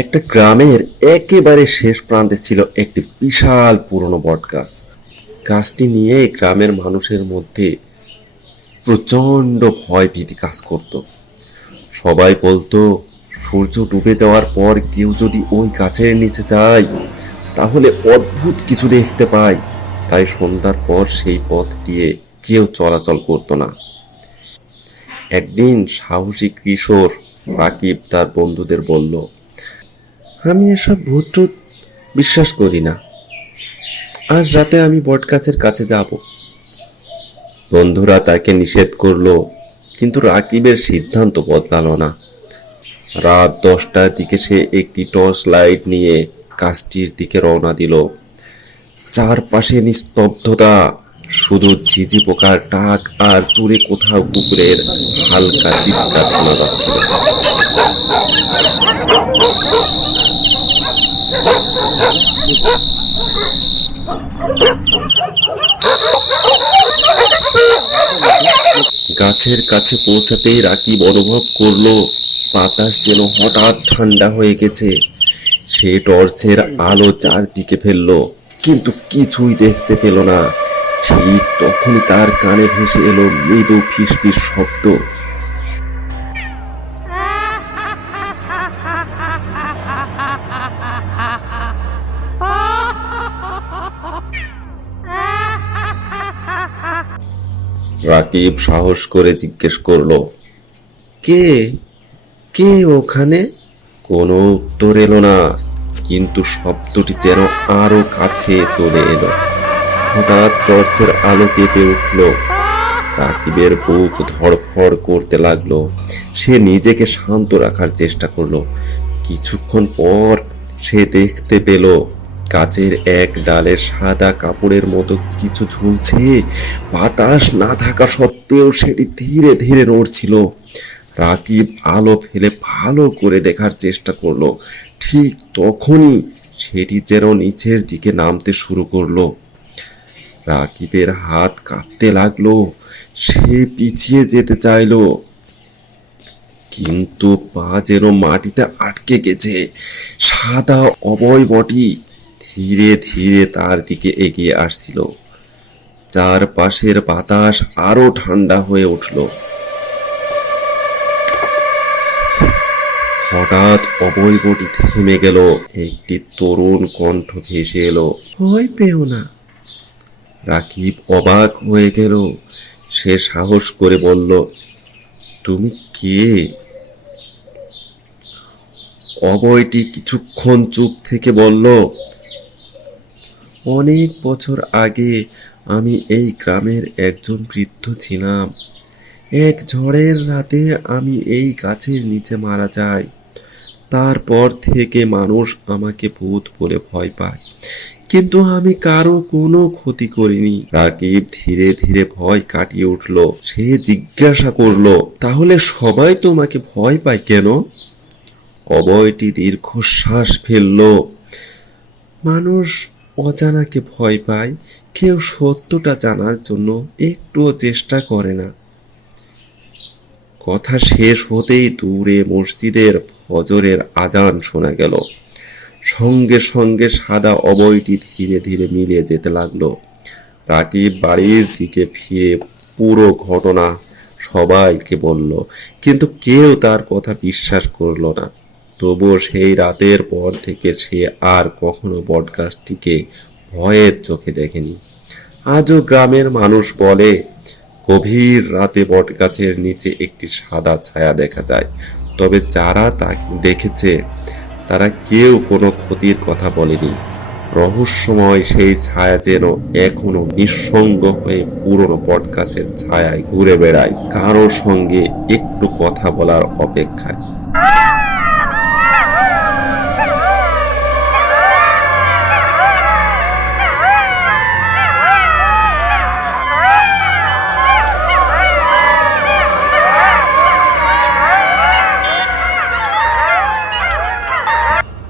একটা গ্রামের একেবারে শেষ প্রান্তে ছিল একটি বিশাল পুরনো বটগাছ। গাছটি নিয়ে গ্রামের মানুষের মধ্যে প্রচণ্ড ভয় ভীতি কাজ করত। সবাই বলতো, সূর্য ডুবে যাওয়ার পর কেউ যদি ওই গাছের নিচে যায় তাহলে অদ্ভুত কিছু দেখতে পায়। তাই সন্ধ্যার পর সেই পথ দিয়ে কেউ চলাচল করত না। একদিন সাহসী কিশোর রাকিব তার বন্ধুদের বলল, আমি এসব ভূত বিশ্বাস করি না, আজ রাতে আমি বটগাছের কাছে যাব। বন্ধুরা তাকে নিষেধ করলো, কিন্তু রাকিবের সিদ্ধান্ত বদলালো না। রাত 10টার দিকে সে একটি টর্চ লাইট নিয়ে গাছটির দিকে রওনা দিল। চারপাশে নিস্তব্ধতা, শুধু ঝিঝি পোকার ডাক আর দূরে কোথাও কুকুরের হালকা চিৎকার শোনা যাচ্ছিল। গাছের কাছে পৌঁছাতেই রাকিব অনুভব করলো বাতাস যেন হঠাৎ ঠান্ডা হয়ে গেছে। সে টর্চের আলো চারদিকে ফেললো, কিন্তু কিছুই দেখতে পেল না। ঠিক তখনই তার কানে ভেসে এলো মৃদু ফিসফিস শব্দ। রাকিব সাহস করে জিজ্ঞেস করলো, কে কে ওখানে? কোনো উত্তর এলো না, কিন্তু শব্দটি যেন আরো কাছে চলে এলো। হঠাৎ টর্চের আলো কেঁপে উঠল। রাকিবের বুক ধড়ফড় করতে লাগলো। সে নিজেকে শান্ত রাখার চেষ্টা করলো। কিছুক্ষণ পর সে দেখতে পেল গাছের এক ডালে সাদা কাপড়ের মতো কিছু ঝুলছে। বাতাস না থাকা সত্ত্বেও সেটি ধীরে ধীরে নড়ছিল। রাকিব আলো ফেলে ভালো করে দেখার চেষ্টা করলো। ঠিক তখনই সেটি যেন নিচের দিকে নামতে শুরু করলো। রাকিবের হাত কাঁপতে লাগলো। সে পিছিয়ে যেতে চাইলো, কিন্তু পা যেন মাটিতে আটকে গেছে। সাদা অবয়বটি ধীরে ধীরে তার দিকে এগিয়ে আসছিল। চারপাশের বাতাস আরো ঠান্ডা হয়ে উঠল। হঠাৎ অবয়বটি থেমে গেল। একটি তরুণ কণ্ঠ ভেসে এলো, ভয় পেও না। রাকিব অবাক হয়ে গেল। সে সাহস করে বলল, তুমি কে? অভয়টি কিছুক্ষণ চুপ থেকে বলল, অনেক বছর আগে আমি এই গ্রামের একজন বৃদ্ধ ছিলাম। এক ঝড়ের রাতে আমি এই গাছের নিচে মারা যাই। তারপর থেকে মানুষ আমাকে ভূত বলে ভয় পায়, কিন্তু আমি কারো কোনো ক্ষতি করিনি। রাকিব ধীরে ধীরে ভয় কাটিয়ে উঠল। সে জিজ্ঞাসা করলো, তাহলে সবাই তোমাকে ভয় পায় কেন? অভয়টি দীর্ঘশ্বাস ফেলল, মানুষ অজানাকে ভয় পায়, কেউ সত্যটা জানার জন্য একটুও চেষ্টা করে না। কথা শেষ হতেই দূরে মসজিদের ফজরের আজান শোনা গেল। সঙ্গে সঙ্গে সাদা অভয়টি ধীরে ধীরে মিলিয়ে যেতে লাগলো। রাকিব বাড়ির দিকে ফিরে পুরো ঘটনা সবাইকে বলল, কিন্তু কেউ তার কথা বিশ্বাস করলো না। তবুও সেই রাতের পর থেকে সে আর কখনো বটগাছটিকে ভয়ের চোখে দেখেনি। আজও গ্রামের মানুষ বলে, গভীর রাতে বটগাছের নিচে একটি সাদা ছায়া দেখা যায়। তবে যারা তাকে দেখেছে তারা কেউ কোনো ক্ষতির কথা বলেনি। রহস্যময় সেই ছায়া যেন এখনো নিঃসঙ্গ হয়ে পুরনো বটগাছের ছায়ায় ঘুরে বেড়ায়, কারো সঙ্গে একটু কথা বলার অপেক্ষায়।